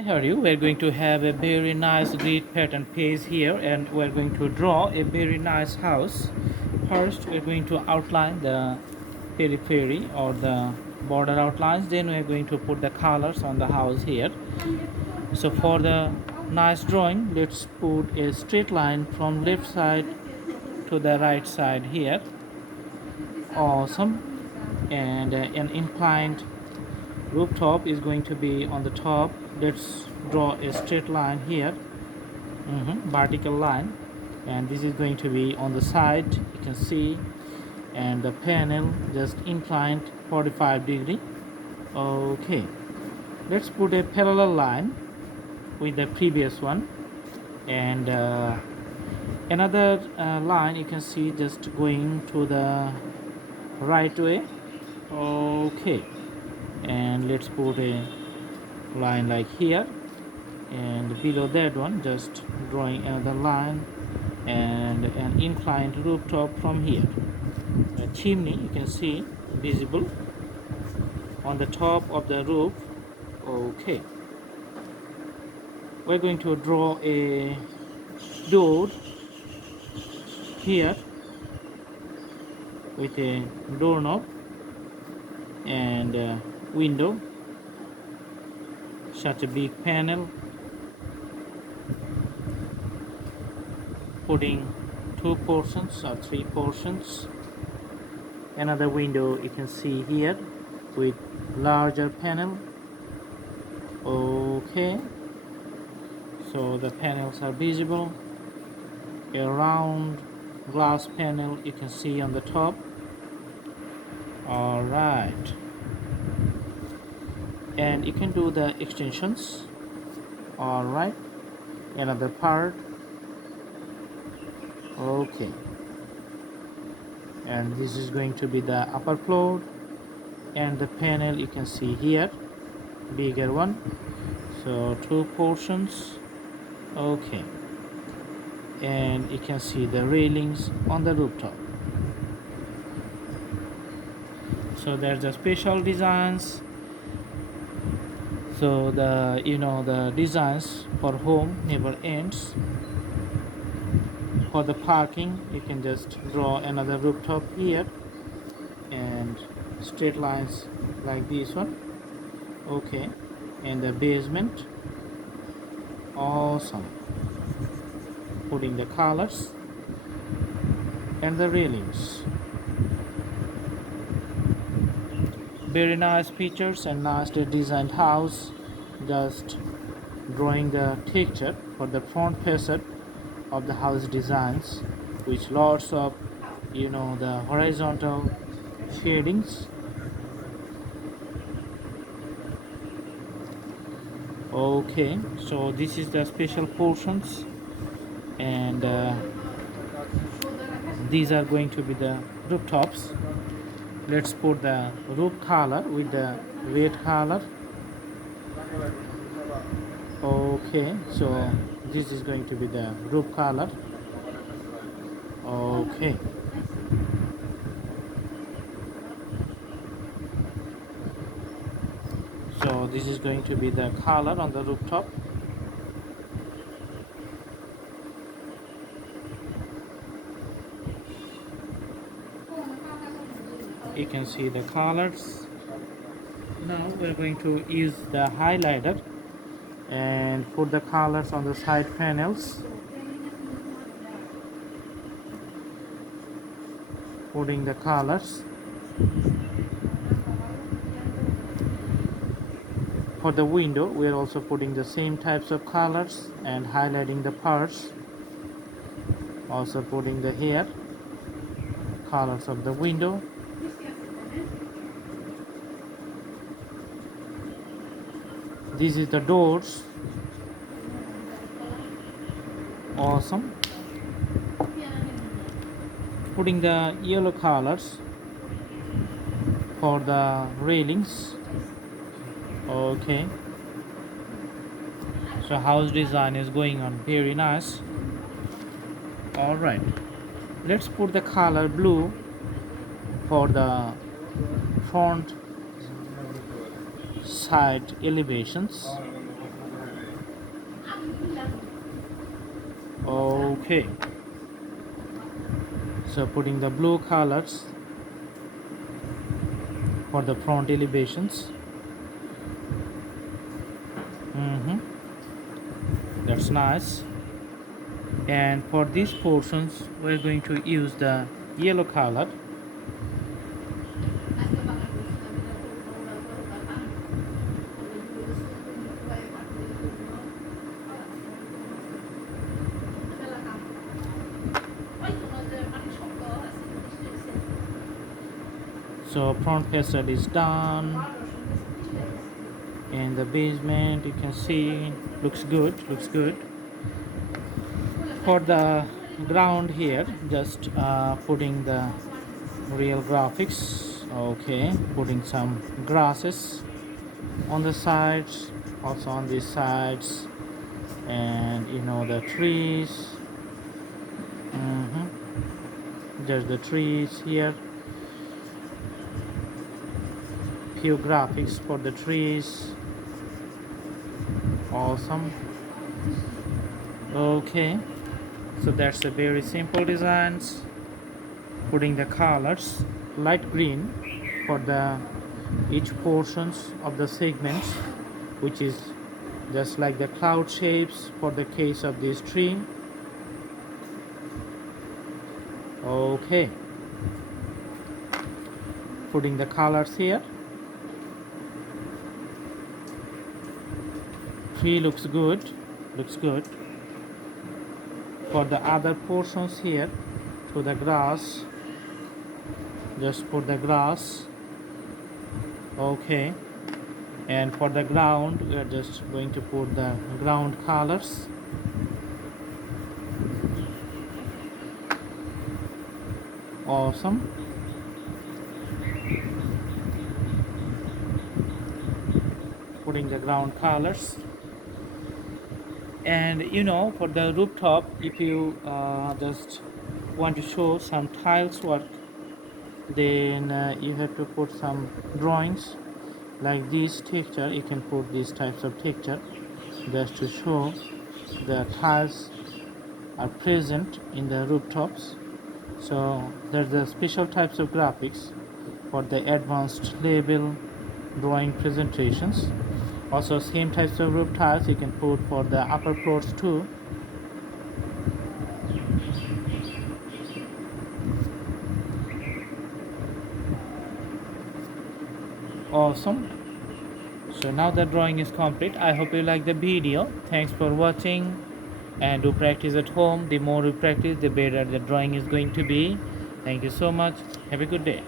I heard you. We're going to have a very nice grid pattern page here, and we're going to draw a very nice house. First, we're going to outline the periphery or the border outlines. Then we're going to put the colors on the house here. So for the nice drawing, let's put a straight line from left side to the right side here. Awesome. And an inclined rooftop is going to be on the top. Let's draw a straight line here, vertical line, and this is going to be on the side, you can see, and the panel just inclined 45 degree. Okay, let's put a parallel line with the previous one, and another line you can see just going to the right way. Okay, and let's put a line like here, and below that one just drawing another line and an inclined rooftop from here. A chimney you can see visible on the top of the roof. Okay, we're going to draw a door here with a doorknob and a window, such a big panel, putting 2 portions or 3 portions. Another window you can see here with larger panel. Okay, so the panels are visible. A round glass panel you can see on the top. All right, and you can do the extensions. All right, another part. Okay, and this is going to be the upper floor, and the panel you can see here, bigger one, so 2 portions. Okay, and you can see the railings on the rooftop. So there's the special designs. So the designs for home never ends. For the parking, you can just draw another rooftop here and straight lines like this one. Okay, and the basement. Awesome. Putting the colors and the railings. Very nice features and nicely designed house. Just drawing the texture for the front facade of the house designs, with lots of the horizontal shadings. Okay, so this is the special portions, and these are going to be the rooftops. Let's put the roof color with the red color. Okay, so this is going to be the roof color. Okay, so this is going to be the color on the rooftop. You can see the colors. Now we're going to use the highlighter and put the colors on the side panels. Putting the colors. For the window, we're also putting the same types of colors and highlighting the parts. Also putting the here colors of the window. This is the doors. Awesome. Putting the yellow colors for the railings. Okay, so house design is going on very nice. All right, let's put the color blue for the front side elevations. Okay, so putting the blue colors for the front elevations. That's nice. And for these portions we're going to use the yellow color. So front facade is done, and the basement you can see looks good. For the ground here, just putting the real graphics. Okay, putting some grasses on the sides, also on these sides, and the trees. There's the trees here. Few graphics for the trees. Awesome. Okay, so that's a very simple designs. Putting the colors light green for the each portions of the segments, which is just like the cloud shapes for the case of this tree. Okay, putting the colors here. Tree looks good. For the other portions here, to the grass, just put the grass. Okay, and for the ground we are just going to put the ground colors. Awesome. Putting the ground colors. And for the rooftop, if you just want to show some tiles work, then you have to put some drawings like this texture. You can put these types of texture just to show the tiles are present in the rooftops. So there's the special types of graphics for the advanced label drawing presentations. Also same types of roof tiles you can put for the upper floors too. Awesome. So now the drawing is complete. I hope you like the video. Thanks for watching, and do practice at home. The more you practice, the better the drawing is going to be. Thank you so much. Have a good day.